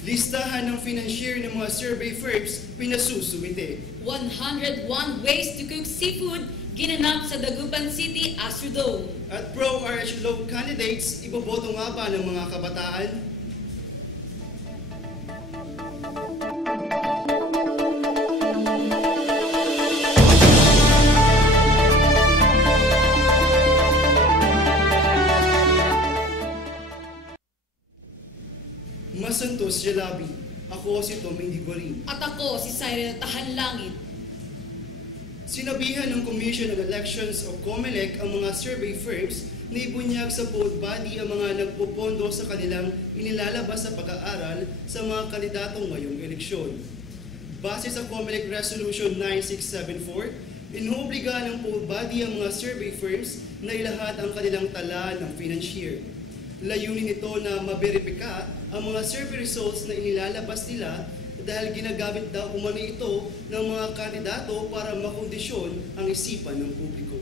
Listahan ng financier ng mga survey firms pinasusulite. 101 ways to cook seafood ginanap sa Dagupan City, Astrodome. At pro-RH Law candidates, iboboto nga ba ng mga kabataan? Masantos Jalabi. Ako si Tommy Digwarin. At ako si Siren Tahanlangit. Sinabihan ng Commission on Elections o COMELEC ang mga survey firms na ibunyag sa poll body ang mga nagpopondo sa kanilang inilalabas sa pag-aaral sa mga kandidatong ngayong eleksyon. Base sa COMELEC Resolution 9674, inuobliga ng poll body ang mga survey firms na ilahat ang kanilang tala ng financier. Layunin nito na maberipika ang mga survey results na inilalabas nila dahil ginagamit daw umano ito ng mga kandidato para makondisyon ang isipan ng publiko.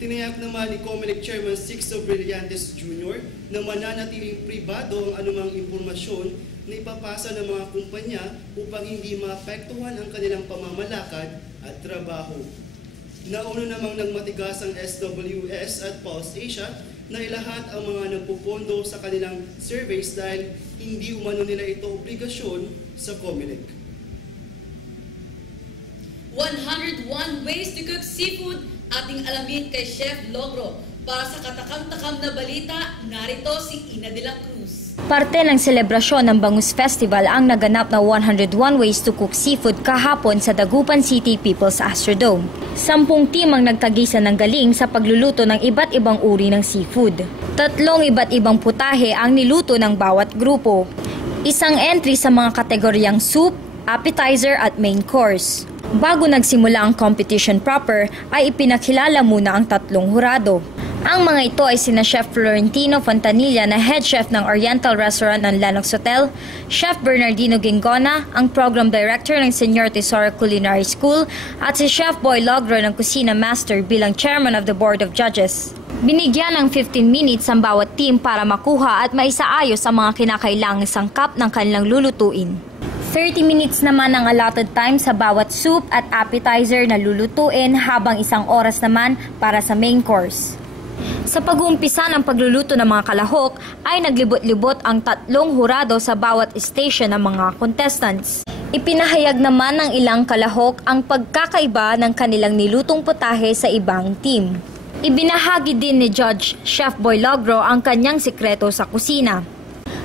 Tinayak naman ni COMELEC Chairman Sixto Brillantes Jr. na mananatiling pribado ang anumang impormasyon na ipapasa ng mga kumpanya upang hindi maapektuhan ang kanilang pamamalakad at trabaho. Nauna namang nagmatigas ang SWS at Pulse Asia na ilahat ang mga nagpupondo sa kanilang surveys dahil hindi umano nila ito obligasyon sa COMELEC. 101 ways to cook seafood, ating alamin kay Chef Logro. Para sa katakam-takam na balita, narito si Ina de la Cruz. Parte ng selebrasyon ng Bangus Festival ang naganap na 101 ways to cook seafood kahapon sa Dagupan City People's Astrodome. 10 team ang nagtagisan ng galing sa pagluluto ng iba't ibang uri ng seafood. 3 iba't ibang putahe ang niluto ng bawat grupo. Isang entry sa mga kategoryang soup, appetizer at main course. Bago nagsimula ang competition proper, ay ipinakilala muna ang 3 hurado. Ang mga ito ay sina Chef Florentino Fontanilla na head chef ng Oriental Restaurant ng Lenox Hotel, Chef Bernardino Gingona, ang program director ng Senyor Tesoro Culinary School, at si Chef Boy Logro ng Kusina Master bilang chairman of the Board of Judges. Binigyan ng 15 minutes ang bawat team para makuha at maisaayos ang mga kinakailangang sangkap ng kanilang lulutuin. 30 minutes naman ang allotted time sa bawat soup at appetizer na lulutuin habang 1 oras naman para sa main course. Sa pag-uumpisa ng pagluluto ng mga kalahok ay naglibot-libot ang 3 hurado sa bawat station ng mga contestants. Ipinahayag naman ng ilang kalahok ang pagkakaiba ng kanilang nilutong putahe sa ibang team. Ibinahagi din ni Judge Chef Boy Logro ang kanyang sikreto sa kusina.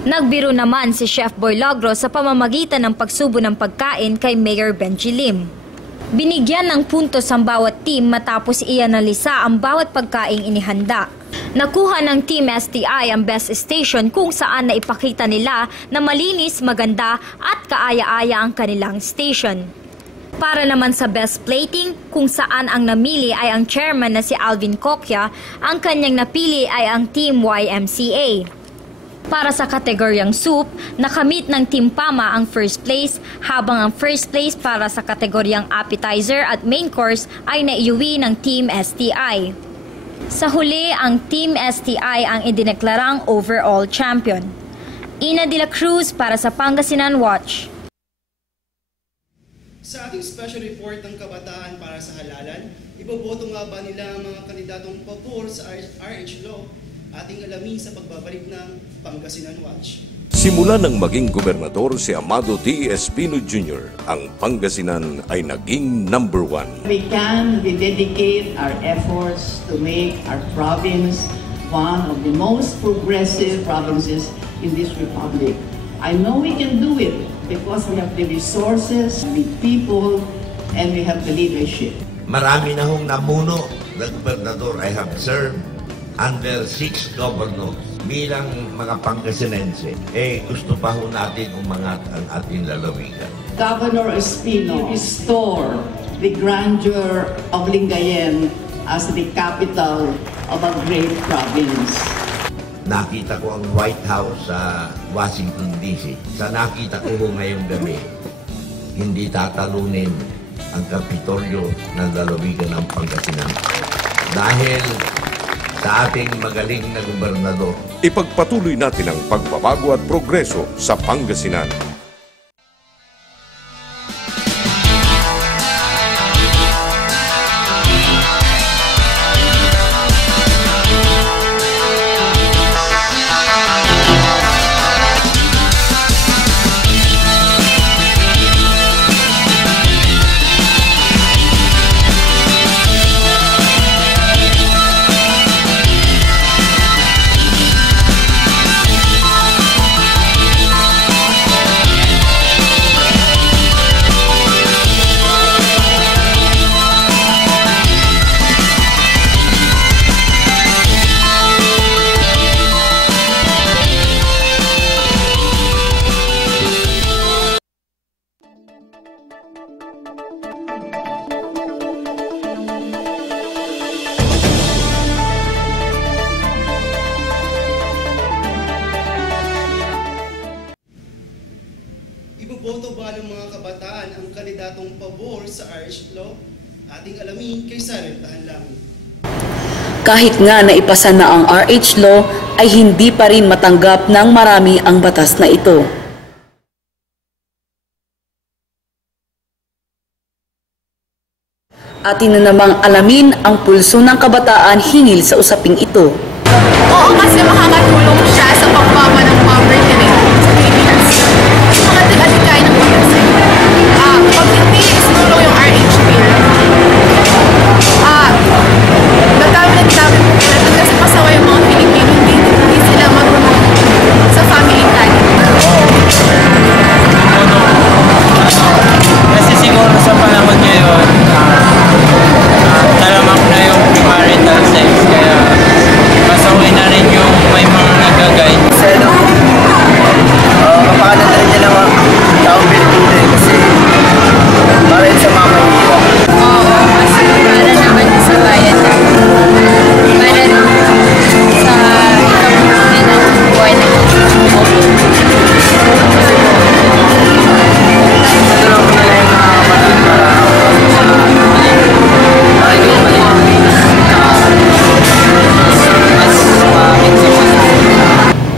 Nagbiro naman si Chef Boy Logro sa pamamagitan ng pagsubo ng pagkain kay Mayor Benji Lim. Binigyan ng puntos ang bawat team matapos ianalisa ang bawat pagkaing inihanda. Nakuha ng Team STI ang best station kung saan naipakita nila na malinis, maganda at kaaya-aya ang kanilang station. Para naman sa best plating, kung saan ang namili ay ang chairman na si Alvin Cocchia, ang kanyang napili ay ang Team YMCA. Para sa kategoryang soup, nakamit ng Team Pama ang first place, habang ang first place para sa kategoryang appetizer at main course ay naiuwi ng Team STI. Sa huli, ang Team STI ang idineklarang overall champion. Ina de la Cruz para sa Pangasinan Watch. Sa ating special report ng kabataan para sa halalan, iboboto nga ba nila ang mga kandidatong pabor sa RH Law? Ating alamin sa pagbabalik ng Pangasinan Watch. Simula nang maging gobernador si Amado T. Espino Jr., ang Pangasinan ay naging number 1. We dedicate our efforts to make our province one of the most progressive provinces in this republic. I know we can do it because we have the resources, the people, and we have the leadership. Marami na hong namuno na gobernador. I have served under 6 governors. Bilang mga Pangasinense, gusto pa ho natin umangat ang ating lalawigan. Governor Espino restore the grandeur of Lingayen as the capital of a great province. Nakita ko ang White House sa Washington DC. Sa nakita ko ho ngayong gabi, hindi tatalunin ang Kapitolyo ng lalawigan ng Pangasinan. Dahil sa ating magaling na gobernador. Ipagpatuloy natin ang pagbabago at progreso sa Pangasinan. Iboboto ba ng mga kabataan ang kandidatong pabor sa RH Law? Ating alamin kay Sarah Tahanlangit. Kahit nga naipasa na ang RH Law, ay hindi pa rin matanggap ng marami ang batas na ito. Atin na namang alamin ang pulso ng kabataan hinggil sa usaping ito. Oo, kasi makakatulong siya sa pagbaba ng poverty rate sa Pilipinas. Yung mga tiga-tigay ng Pilipinas. Pag hindi isinulong yung RH bill, dadami kasi pasawa yung mga Pilipino, hindi sila marunong sa family planning. Kasi siguro sa panahon ngayon, talamak na yung premarital sex, kaya pasaway na rin yung may mga nagagay. Kasi kapakanan na rin nila mga taong Pilipino kasi para yun sa mga kapatid. Oo, kasi para naman sa bayan na para sa ikabuti ng buhay ng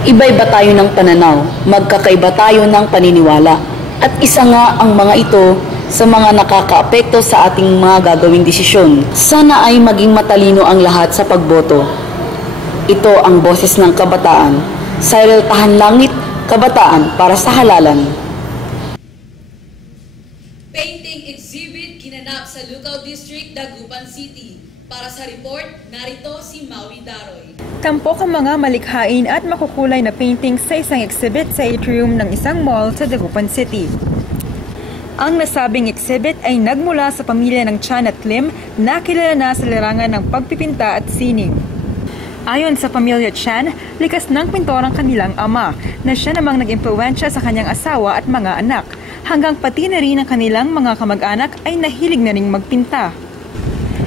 Iba-iba tayo ng pananaw, magkakaiba tayo ng paniniwala. At isa nga ang mga ito sa mga nakakaapekto sa ating mga gagawing desisyon. Sana ay maging matalino ang lahat sa pagboto. Ito ang boses ng kabataan. Cyril Tahanlangit, Kabataan para sa Halalan. Painting exhibit ginanap sa Lucao District, Dagupan City. Para sa report, narito si Maui Daroy. Tampok ang mga malikhain at makukulay na painting sa isang exhibit sa atrium ng isang mall sa Dagupan City. Ang nasabing exhibit ay nagmula sa pamilya ng Chan at Lim na kilala na sa larangan ng pagpipinta at sining. Ayon sa pamilya Chan, likas ng pintor ang kanilang ama na siya namang nag-impluwensya sa kanyang asawa at mga anak, hanggang pati na rin ang kanilang mga kamag-anak ay nahilig na ring magpinta.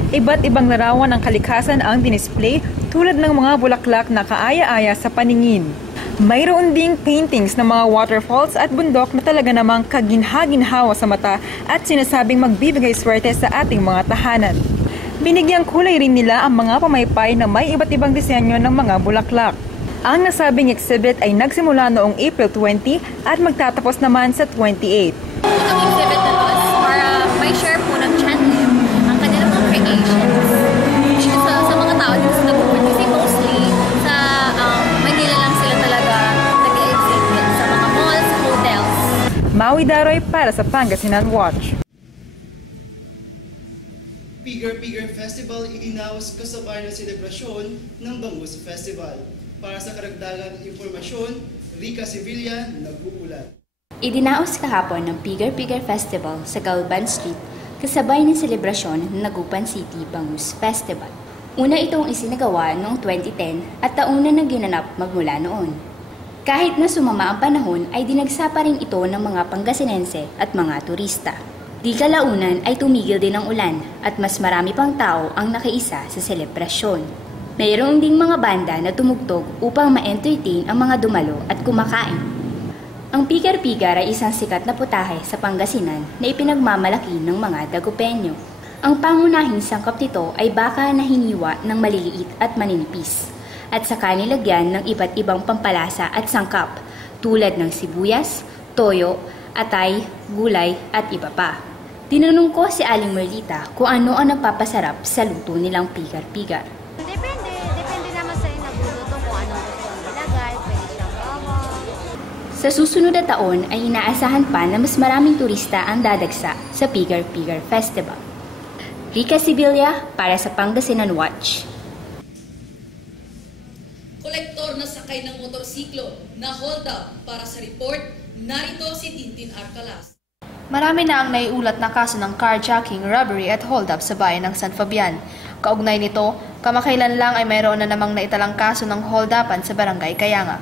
Iba't ibang larawan ng kalikasan ang dinisplay tulad ng mga bulaklak na kaaya-aya sa paningin. Mayroon ding paintings ng mga waterfalls at bundok na talaga namang kaginha-ginhawa sa mata at sinasabing magbibigay swerte sa ating mga tahanan. Binigyang kulay rin nila ang mga pamaypay na may iba't ibang disenyo ng mga bulaklak. Ang nasabing exhibit ay nagsimula noong April 20 at magtatapos naman sa 28. Itong exhibit na to is para may share po ng Chan Lim ang kanilang mga creations dito sa mga tao dito sa Dagupan, kasi mostly sa Manila lang sila talaga nag-exhibit sa mga malls, hotels. Maui Daroy para sa Pangasinan Watch. Pigar-Pigar Festival idinaos kasabay ng selebrasyon ng Bangus Festival. Para sa karagdagang impormasyon, Rica Sevilla, nag-uulat. Idinaos kahapon ng Pigar-Pigar Festival sa Galban Street kasabay ng selebrasyon ng Dagupan City Bangus Festival. Una itong isinagawa noong 2010 at tauna na ginanap magmula noon. Kahit na sumama ang panahon ay dinagsa pa rin ito ng mga Pangasinense at mga turista. Di kalaunan ay tumigil din ang ulan at mas marami pang tao ang nakiisa sa selebrasyon. Mayroon ding mga banda na tumugtog upang ma-entertain ang mga dumalo at kumakain. Ang Pigar-Pigar ay isang sikat na putahe sa Pangasinan na ipinagmamalaki ng mga Dagupenyo. Ang pangunahing sangkap nito ay baka na hiniwa ng maliliit at maninipis at saka nilagyan ng iba't ibang pampalasa at sangkap tulad ng sibuyas, toyo, atay, gulay at iba pa. Tinanong ko si Aling Merlita kung ano ang nagpapasarap sa luto nilang pigar-pigar. Depende naman sa nagluluto kung anong gusto nilagay, pwede siyang bawang. Sa susunod na taon ay inaasahan pa na mas maraming turista ang dadagsa sa Pigar-Pigar Festival. Rica Sibilia para sa Pangasinan Watch. Kolektor na sakay ng motorsiklo na hold up para sa report, narito si Tintin Arcalas. Marami na ang naiulat na kaso ng carjacking, robbery at hold-up sa bayan ng San Fabian. Kaugnay nito, kamakailan lang ay mayroon na namang naitalang kaso ng hold-upan sa barangay Kayanga.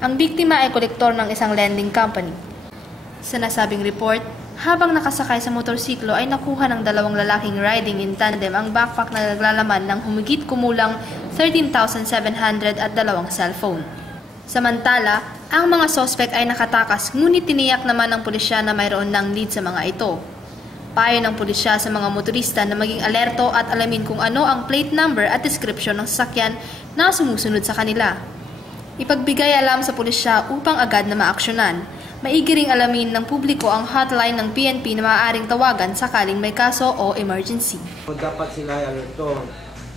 Ang biktima ay kolektor ng isang lending company. Sa nasabing report, habang nakasakay sa motorsiklo ay nakuha ng dalawang lalaking riding in tandem ang backpack na naglalaman ng humigit kumulang 13,700 at dalawang cellphone. Samantala, ang mga sospek ay nakatakas ngunit tiniyak naman ng pulisya na mayroon ng lead sa mga ito. Payo ng pulisya sa mga motorista na maging alerto at alamin kung ano ang plate number at description ng sasakyan na sumusunod sa kanila. Ipagbigay alam sa pulisya upang agad na maaksyonan. Maigi ring alamin ng publiko ang hotline ng PNP na maaaring tawagan sakaling may kaso o emergency. Dapat sila ay alerto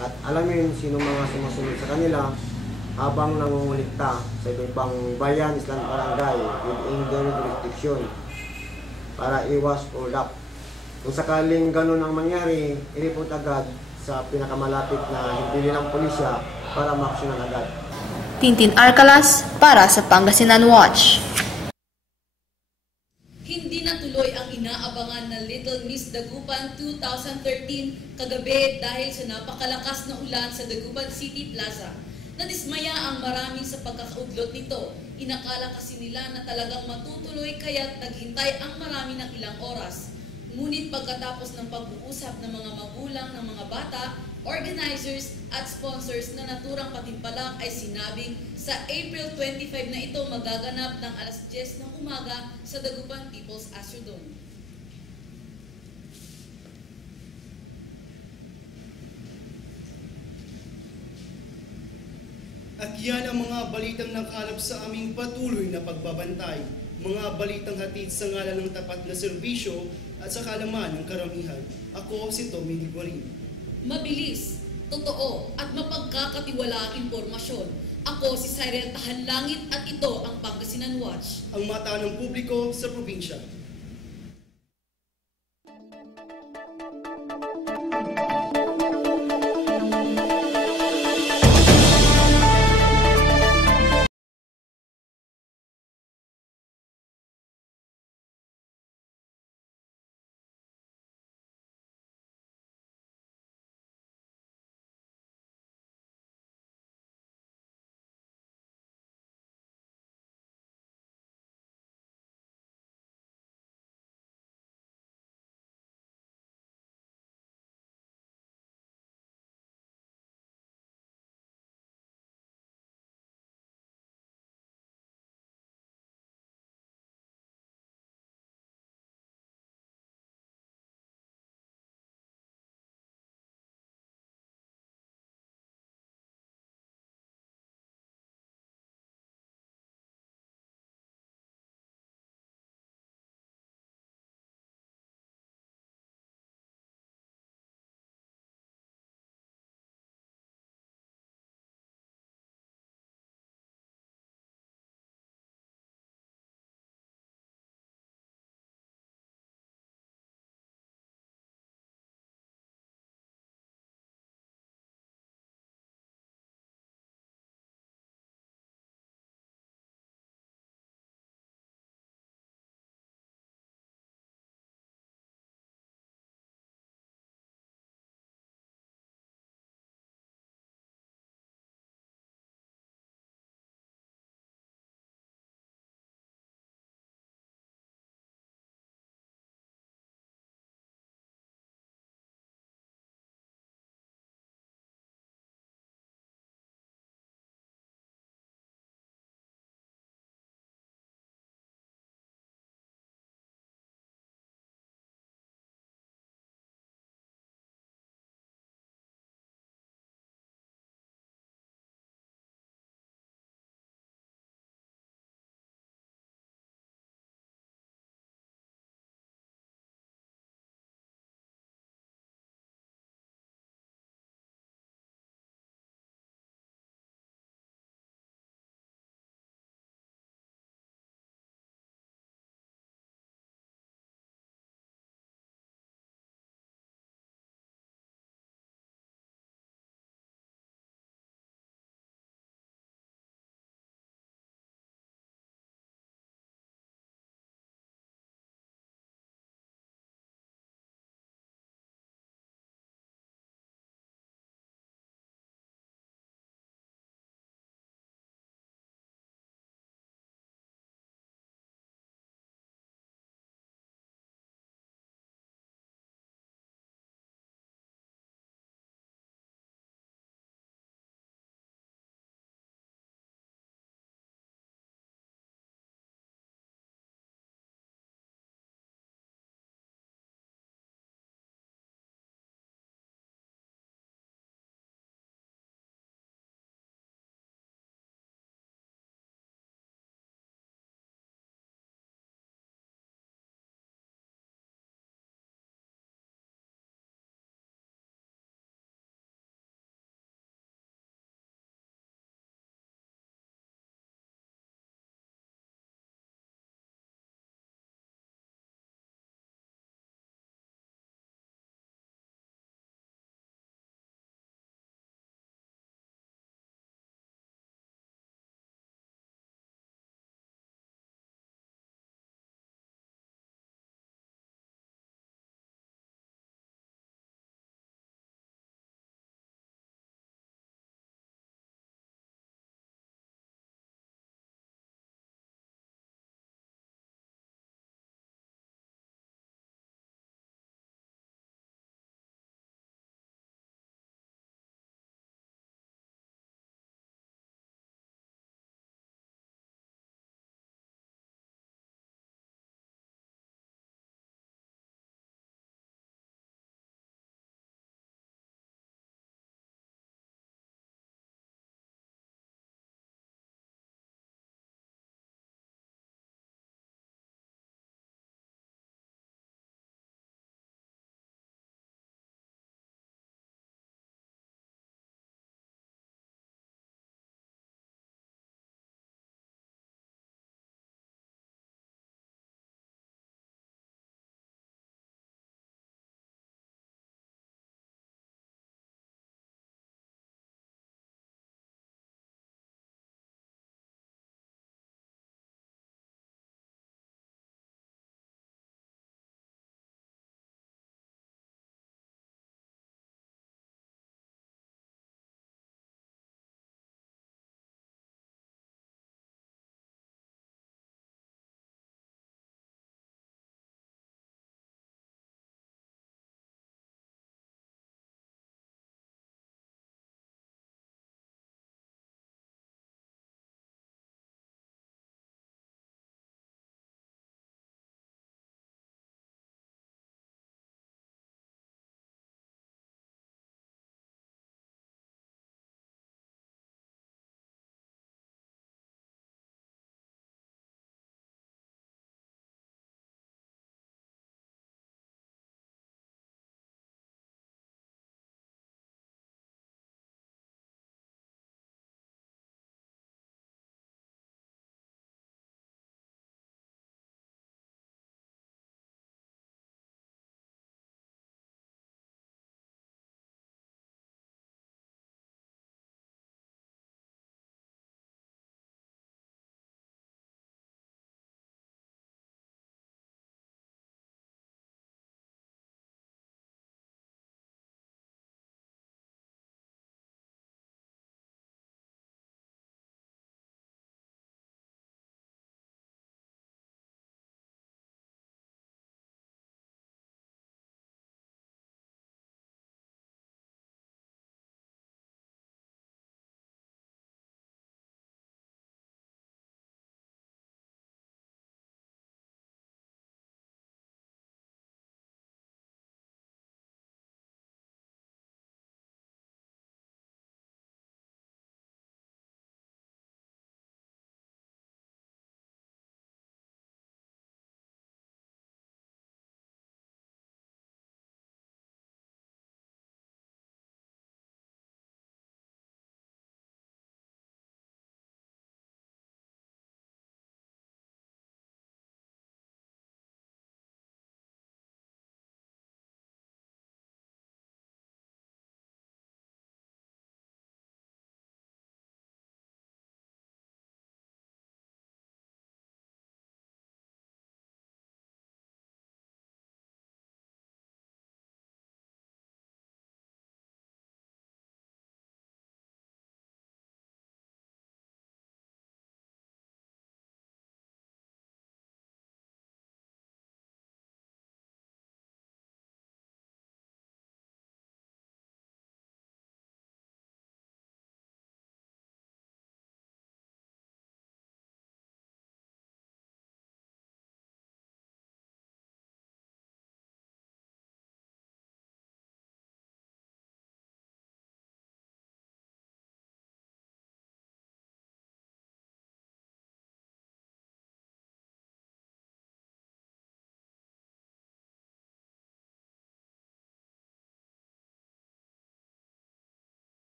at alamin sino mga sumusunod sa kanila habang nangungulikta sa ibang bayan, islang barangay within their jurisdiction para iwas hold up. Kung sakaling ganun ang mangyari, i-report agad sa pinakamalapit na hindi nilang pulisya para maaksyonan agad. Tintin Arcalas para sa Pangasinan Watch. Hindi natuloy ang inaabangan na Little Miss Dagupan 2013 kagabi dahil sa napakalakas na ulan sa Dagupan City Plaza. Nadismaya ang marami sa pagkakaudlot nito. Inakala kasi nila na talagang matutuloy kaya't naghintay ang marami ng ilang oras. Ngunit pagkatapos ng pag-uusap ng mga magulang ng mga bata, organizers at sponsors na naturang patimpalang ay sinabing sa April 25 na ito magaganap ng alas 10 ng umaga sa Dagupan People's Astrodome. At yan ang mga balitang nakalap sa aming patuloy na pagbabantay. Mga balitang hatid sa ngalan ng tapat na serbisyo at sa kalaman ng karamihan. Ako si Tommy Diguarin. Mabilis, totoo at mapagkakatiwalaang impormasyon. Ako si Cyril Tahanlangit at ito ang Pangasinan Watch. Ang mata ng publiko sa probinsya.